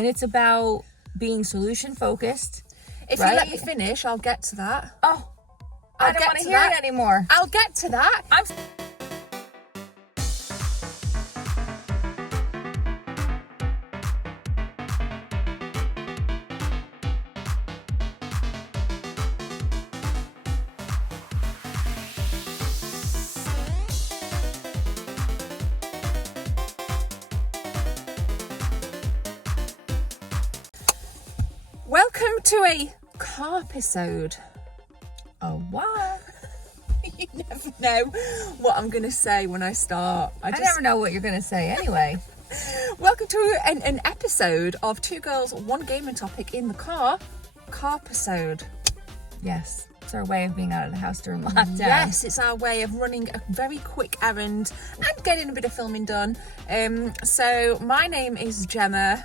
And it's about being solution focused. If you let me finish, I'll get to that. Oh, I don't want to hear it anymore. I'll get to that. Welcome to a car episode. Oh, what? You never know what I'm going to say when I start. I never know what you're going to say anyway. Welcome to an episode of Two Girls, One Gaming Topic in the Car episode. Yes, it's our way of being out of the house during lockdown. Yes, it's our way of running a very quick errand and getting a bit of filming done. So my name is Gemma.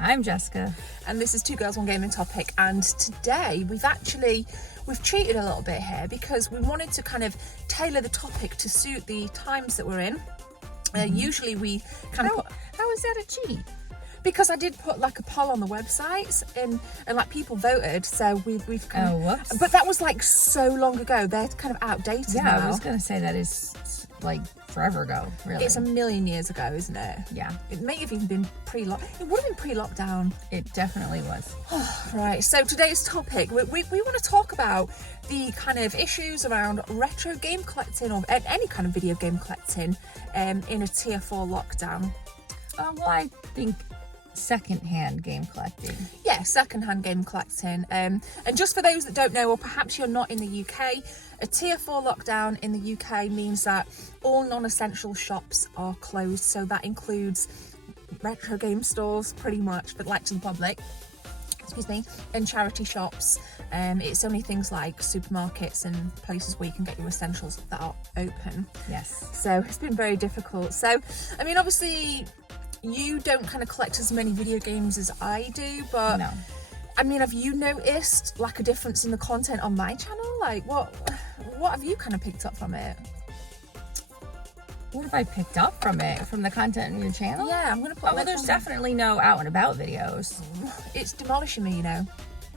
I'm Jessica. And this is Two Girls, One Gaming Topic. And today we've cheated a little bit here because we wanted to kind of tailor the topic to suit the times that we're in. Usually we kind of How is that a cheat? because I did put like a poll on the websites and like people voted, so we've kind of, whoops. but that was like so long ago, they're kind of outdated now. I was going to say that is like forever ago, really. It's a million years ago, isn't it? Yeah. It may have even been it would have been pre-lockdown. It definitely was. Right, so today's topic, we want to talk about the kind of issues around retro game collecting or any kind of video game collecting in a tier 4 lockdown. Well, I think second-hand game collecting. Yeah, second-hand game collecting. And just for those that don't know, or perhaps you're not in the UK, a tier 4 lockdown in the UK means that all non-essential shops are closed. So that includes retro game stores, pretty much, but like to the public. Excuse me, and charity shops. It's only things like supermarkets and places where you can get your essentials that are open. Yes. So it's been very difficult. So, I mean, obviously, you don't kind of collect as many video games as I do, but No. I mean, have you noticed like a difference in the content on my channel? Like, what have you kind of picked up from it? What have I picked up from it? From the content on your channel? Yeah, I'm gonna put. Well, there's definitely no out and about videos. It's demolishing me, you know.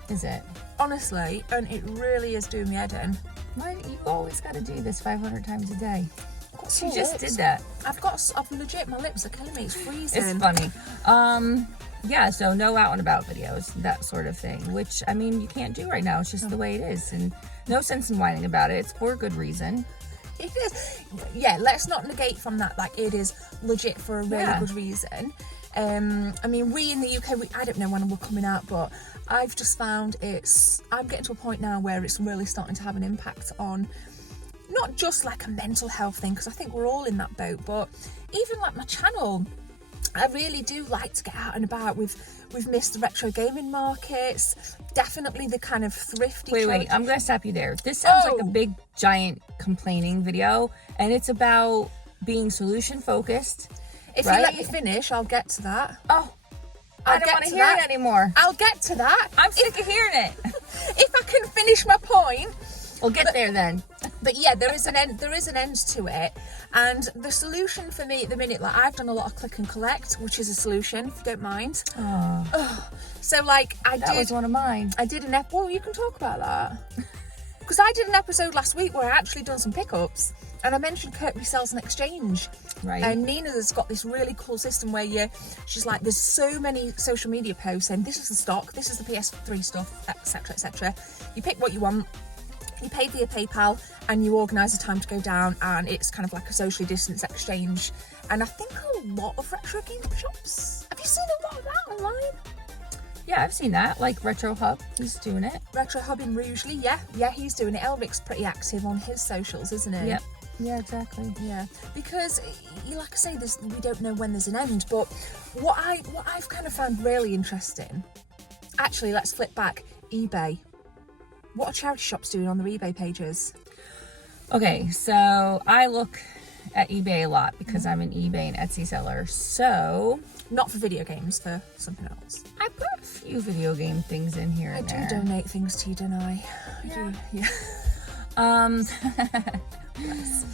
Is it? Honestly, and it really is doing me head in. Why you always got to do this 500 times a day? You You just did that. I've legit, my lips are killing me. It's freezing. It's funny. Yeah, so no out and about videos, that sort of thing, which, I mean, you can't do right now. It's just the way it is, and no sense in whining about it. It's for a good reason. It is. Yeah, let's not negate from that. Like, it is legit for a really good reason. I mean, we in the UK, I don't know when we're coming out, but I've just found I'm getting to a point now where it's really starting to have an impact on not just like a mental health thing, because I think we're all in that boat, but even like my channel, I really do like to get out and about. We've missed the retro gaming markets, definitely the kind of thrifty. Wait, I'm gonna stop you there. This sounds like a big giant complaining video, and it's about being solution focused. If you let me finish, I'll get to that. Oh, I don't want to hear it anymore. I'll get to that. I'm sick of hearing it. If I can finish my point. We'll get there then. But yeah, there is an end to it, and the solution for me at the minute, like, I've done a lot of click and collect, which is a solution, if you don't mind. So like that was one of mine. I did an well, you can talk about that. Because I did an episode last week where I actually done some pickups, and I mentioned Kirkby Sells and Exchange. Right. And Nina's got this really cool system where she's like, there's so many social media posts saying this is the stock, this is the PS3 stuff, etc, etc. You pick what you want. You pay via PayPal and you organise a time to go down, and it's kind of like a socially distanced exchange. And I think a lot of retro game shops. Have you seen a lot of that online? Yeah, I've seen that. Like Retro Hub, he's doing it. Retro Hub in Rugeley, yeah, he's doing it. Elric's pretty active on his socials, isn't he? Yep. Yeah, exactly. Yeah, because like I say, we don't know when there's an end. But what I've kind of found really interesting. Actually, let's flip back. eBay. What are charity shops doing on their eBay pages? Okay, so I look at eBay a lot because I'm an eBay and Etsy seller. So not for video games, for something else. I put a few video game things in here and there. I do donate things to you, don't I? Yeah. Yeah. Yes.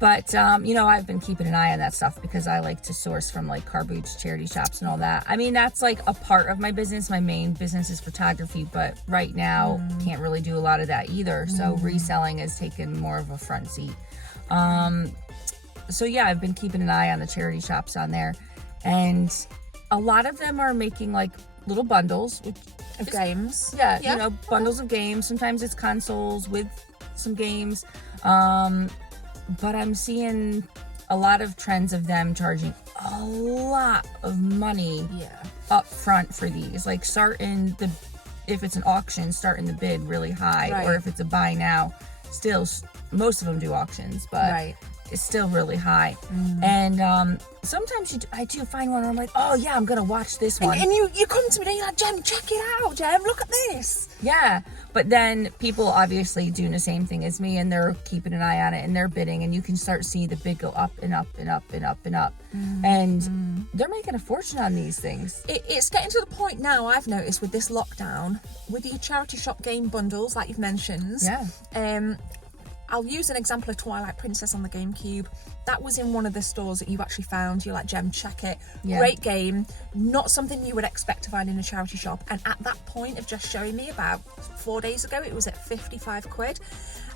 But, you know, I've been keeping an eye on that stuff because I like to source from like car boots, charity shops and all that. I mean, that's like a part of my business. My main business is photography, but right now can't really do a lot of that either. So reselling has taken more of a front seat. So yeah, I've been keeping an eye on the charity shops on there. And a lot of them are making like little bundles of games. Yeah, you know, bundles of games. Sometimes it's consoles with some games. But I'm seeing a lot of trends of them charging a lot of money up front for these. Like if it's an auction, starting the bid really high, or if it's a buy now, still most of them do auctions, but it's still really high. And sometimes I do find one where I'm like, oh yeah, I'm gonna watch this one. And you come to me and you're like, Jem, check it out, Jem, look at this. Yeah, but then people obviously doing the same thing as me, and they're keeping an eye on it and they're bidding, and you can start seeing the bid go up and up and up and up and up. And they're making a fortune on these things. It's getting to the point now, I've noticed with this lockdown, with your charity shop game bundles, like you've mentioned. I'll use an example of Twilight Princess on the GameCube. That was in one of the stores that you actually found. You're like, Jem, check it. Great game. Not something you would expect to find in a charity shop. And at that point of just showing me about 4 days ago, it was at 55 quid.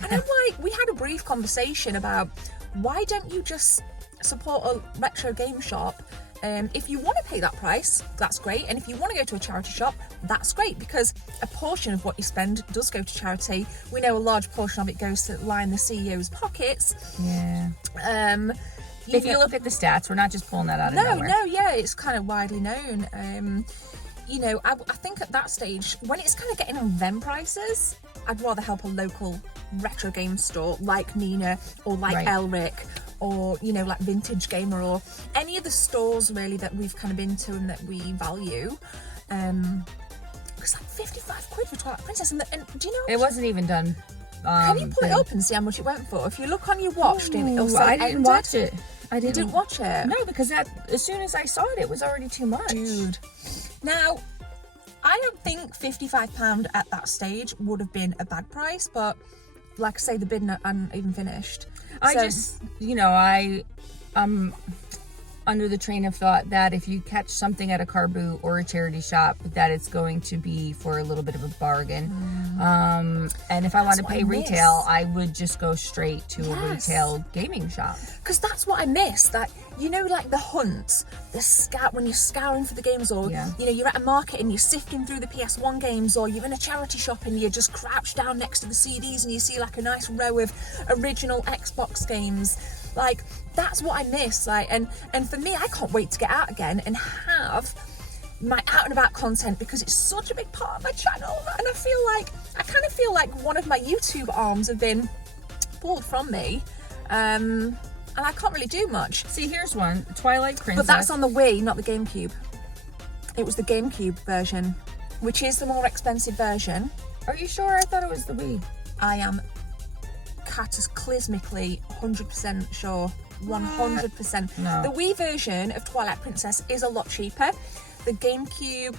And I'm like, we had a brief conversation about why don't you just support a retro game shop? If you want to pay that price, that's great. And if you want to go to a charity shop, that's great, because a portion of what you spend does go to charity. We know a large portion of it goes to line the CEO's pockets. If you look at the stats, we're not just pulling that out of nowhere. It's kind of widely known. You know, I think at that stage, when it's kind of getting on them prices, I'd rather help a local retro game store like Nina or like Elric, or, you know, like Vintage Gamer, or any of the stores really that we've kind of been to and that we value. Because like 55 quid for Twilight Princess, and do you know? It wasn't even done. Can you pull it up and see how much it went for? If you look on your watch, it'll say I didn't watch it. You didn't watch it? No, because as soon as I saw it, it was already too much. Dude. Now, I don't think £55 at that stage would have been a bad price, but like I say, the bid hadn't even finished. I'm under the train of thought that if you catch something at a car boot or a charity shop, that it's going to be for a little bit of a bargain. And if I want to pay retail, I would just go straight to a retail gaming shop. Because that's what I miss. That, you know, like the hunt, when you're scouring for the games, or you know, you're at a market and you're sifting through the PS1 games, or you're in a charity shop and you're just crouched down next to the CDs and you see like a nice row of original Xbox games. Like, that's what I miss. Like, and for me, I can't wait to get out again and have my out and about content, because it's such a big part of my channel. And I kind of feel like one of my YouTube arms have been pulled from me. And I can't really do much. See, here's one, Twilight Princess. But that's on the Wii, not the GameCube. It was the GameCube version, which is the more expensive version. Are you sure? I thought it was the Wii. I am cataclysmically 100% sure. 100%. No. The Wii version of Twilight Princess is a lot cheaper. The GameCube,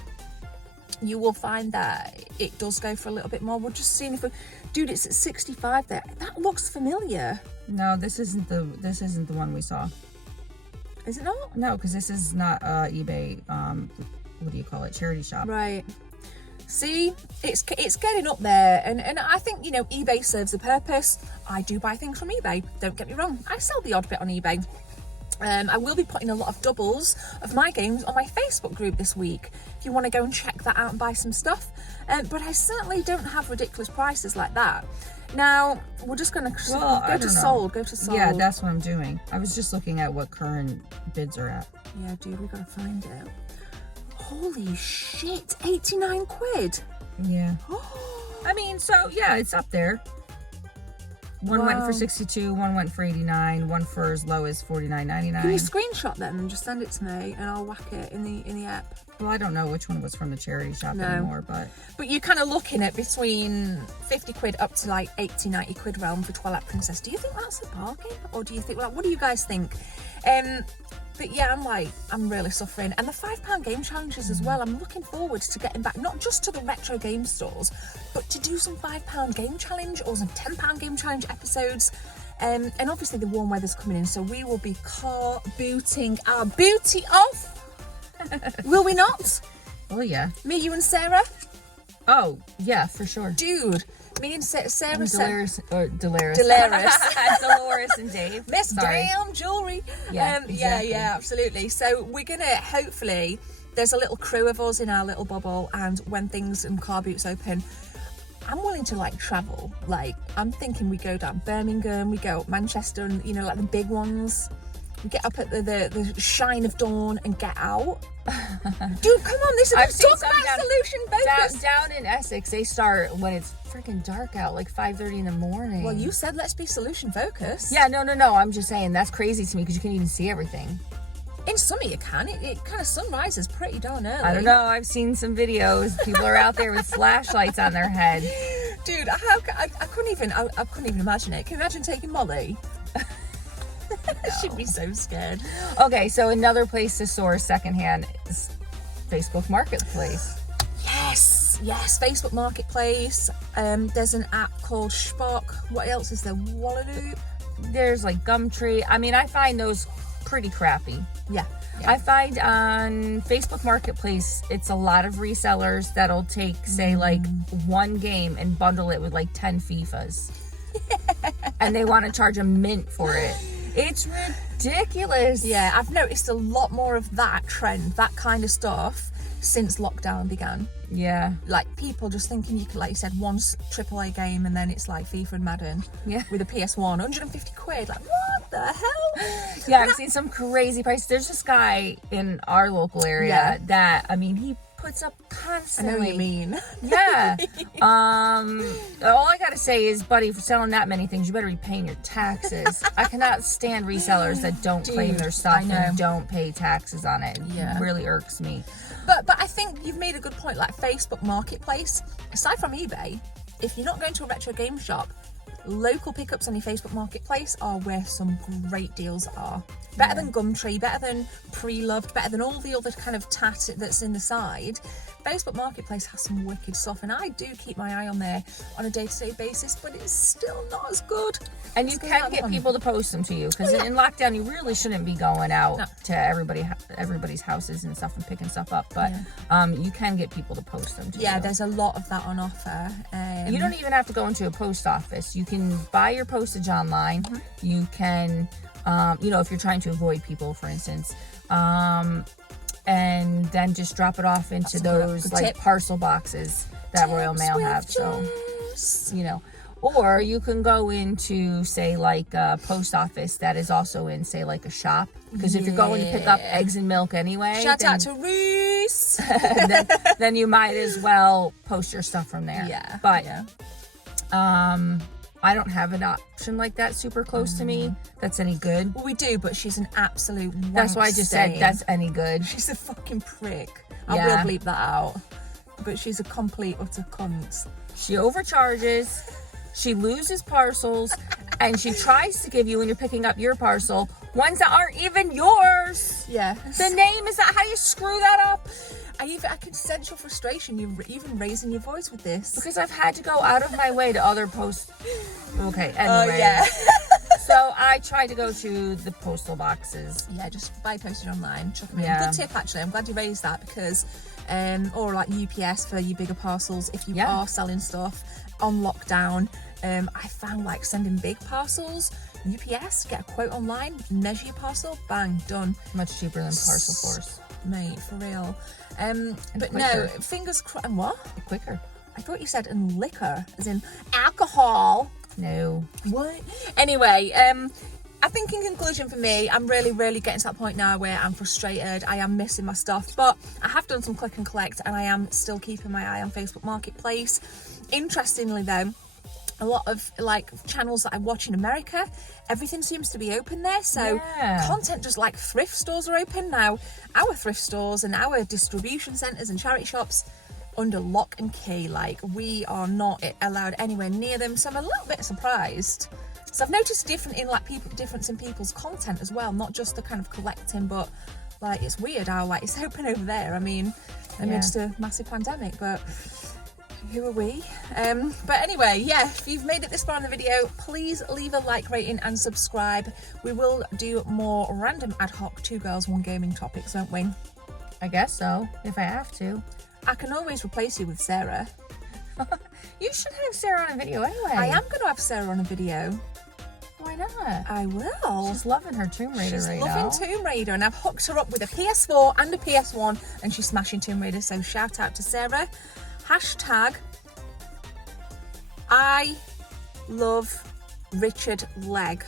you will find that it does go for a little bit more. We're just seeing if dude, it's at 65 there. That looks familiar. No, this isn't the one we saw. Is it not? No, because this is not eBay. What do you call it? Charity shop. Right. See, it's getting up there, and I think, you know, eBay serves a purpose. I do buy things from eBay, don't get me wrong. I sell the odd bit on eBay. I will be putting a lot of doubles of my games on my Facebook group this week, if you want to go and check that out and buy some stuff. But I certainly don't have ridiculous prices like that. Now, we're just going to go to Sold. Yeah, that's what I'm doing. I was just looking at what current bids are at. Yeah, dude, we got to find it. Holy shit, 89 quid. Yeah. I mean, so yeah, it's up there. One went for 62, one went for 89, one for as low as $49.99. Can you screenshot them and just send it to me, and I'll whack it in the app? Well, I don't know which one was from the charity shop anymore, but you're kind of looking at between 50 quid up to like 80, 90 quid realm for Twilight Princess. Do you think that's a bargain, or do you think, well, what do you guys think? But yeah, I'm really suffering. And the £5 game challenges as well. I'm looking forward to getting back, not just to the retro game stores, but to do some £5 game challenge or some £10 game challenge episodes. And obviously the warm weather's coming in, so we will be car booting our booty off. Will we not? Oh yeah. Me, you and Sarah? Oh yeah, for sure. Dude, me and Sarah. Dolores and Dave. Miss Sorry. Damn Jewelry. Yeah, exactly. yeah, absolutely. So we're gonna hopefully, there's a little crew of us in our little bubble, and when things and car boots open, I'm willing to like travel. Like I'm thinking we go down Birmingham, we go up Manchester, and you know, like the big ones. We get up at the shine of dawn and get out. Dude, come on, this is talk about solution focus. Down in Essex, they start when it's freaking dark out, like 5:30 in the morning. Well, you said let's be solution focused. Yeah, no. I'm just saying that's crazy to me because you can't even see everything. In summer you can. It kind of sunrises pretty darn early. I don't know. I've seen some videos. People are out there with flashlights on their head. Dude, I couldn't even imagine it. Can you imagine taking Molly? She'd be so scared. Okay, so another place to source secondhand is Facebook Marketplace. Yes, Facebook Marketplace. There's an app called Spock. What else is there? Walladoo. There's like Gumtree. I mean, I find those pretty crappy. Yeah. I find on Facebook Marketplace, it's a lot of resellers that'll take, say, like one game and bundle it with like 10 FIFAs. And they want to charge a mint for it. It's ridiculous. Yeah, I've noticed a lot more of that trend, that kind of stuff, since lockdown began. Yeah. Like people just thinking you could, like you said, one AAA game and then it's like FIFA and Madden. Yeah. With a PS1, 150 quid. Like, what the hell? Yeah, I've seen some crazy prices. There's this guy in our local area that, I mean, he puts up constantly. I know what you mean. Yeah. All I gotta say is, buddy, for selling that many things, you better be paying your taxes. I cannot stand resellers that don't claim their stuff and don't pay taxes on it. Yeah. It really irks me. But I think you've made a good point. Like Facebook Marketplace, aside from eBay, if you're not going to a retro game shop, local pickups on your Facebook Marketplace are where some great deals are. Better than Gumtree, better than Pre-Loved, better than all the other kind of tat that's in the side. Facebook Marketplace has some wicked stuff, and I do keep my eye on there on a day-to-day basis, but it's still not as good. And you can get people to post them to you, because in lockdown you really shouldn't be going out to everybody's houses and stuff and picking stuff up, but you can get people to post them to you. Yeah, there's a lot of that on offer. You don't even have to go into a post office. You can buy your postage online. You can, if you're trying to avoid people, for instance, and then just drop it off into those like parcel boxes that Royal Mail have. So, or you can go into, say, like a post office that is also in, say, like a shop. Because if you're going to pick up eggs and milk anyway, shout out to Reese. then you might as well post your stuff from there. Yeah. But I don't have an option like that super close to me that's any good. Well, we do, but she's an absolute wank. That's why I just said that's any good. She's a fucking prick. I will bleep that out. But she's a complete utter cunt. She overcharges, she loses parcels, and she tries to give you, when you're picking up your parcel, ones that aren't even yours. Yeah. The name is that. How do you screw that up? I can sense your frustration. You're even raising your voice with this. Because I've had to go out of my way to other posts. Okay, anyway. So I try to go to the postal boxes. Yeah, just buy postage online. Chuck them in. Good tip, actually. I'm glad you raised that because, or like UPS for your bigger parcels. If you are selling stuff on lockdown, I found like sending big parcels. UPS, get a quote online, measure your parcel, bang, done. Much cheaper than Parcel Force. Mate, for real. But quicker. No, fingers crossed. And what? Quicker. I thought you said in liquor, as in alcohol. No. What? Anyway, I think in conclusion for me, I'm really, really getting to that point now where I'm frustrated. I am missing my stuff, but I have done some click and collect and I am still keeping my eye on Facebook Marketplace. Interestingly though, a lot of like channels that I watch in America, everything seems to be open there. So content, just like thrift stores are open now. Our thrift stores and our distribution centres and charity shops under lock and key. Like we are not allowed anywhere near them. So I'm a little bit surprised. So I've noticed difference in people's content as well, not just the kind of collecting, but like it's weird how like it's open over there. I mean, amidst a massive pandemic, but who are we? But anyway, yeah, if you've made it this far in the video, please leave a like, rating and subscribe. We will do more random ad hoc 2 girls 1 gaming topics, won't we? I guess so, if I have to. I can always replace you with Sarah. You should have Sarah on a video anyway. I am going to have Sarah on a video. Why not? I will. She's loving her Tomb Raider She's right loving now. Tomb Raider, and I've hooked her up with a PS4 and a PS1, and she's smashing Tomb Raider, so shout out to Sarah. Hashtag I love Richard Legg.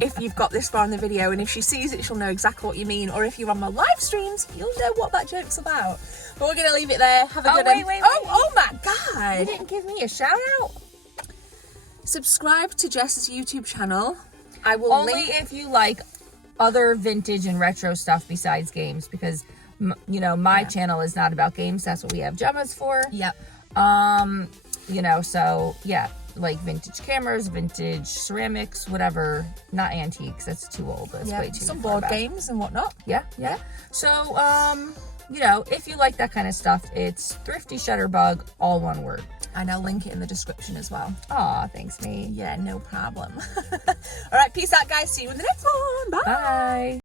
If you've got this far in the video, and if she sees it, she'll know exactly what you mean, or if you're on my live streams, you'll know what that joke's about. But we're going to leave it there. Have a good one. Wait. Oh my God. You didn't give me a shout out. Subscribe to Jess's YouTube channel. I will Only link. if you like other vintage and retro stuff besides games, because you know my channel is not about games. That's what we have Gemma's for. Yep. You know, so yeah, like vintage cameras, vintage ceramics, whatever. Not antiques. That's too old. That's way too some far board back. games and whatnot. Yeah. So you know, if you like that kind of stuff, it's Thrifty Shutterbug, all one word. And I'll link it in the description as well. Aw, thanks, mate. Yeah, no problem. All right, peace out, guys. See you in the next one. Bye. Bye.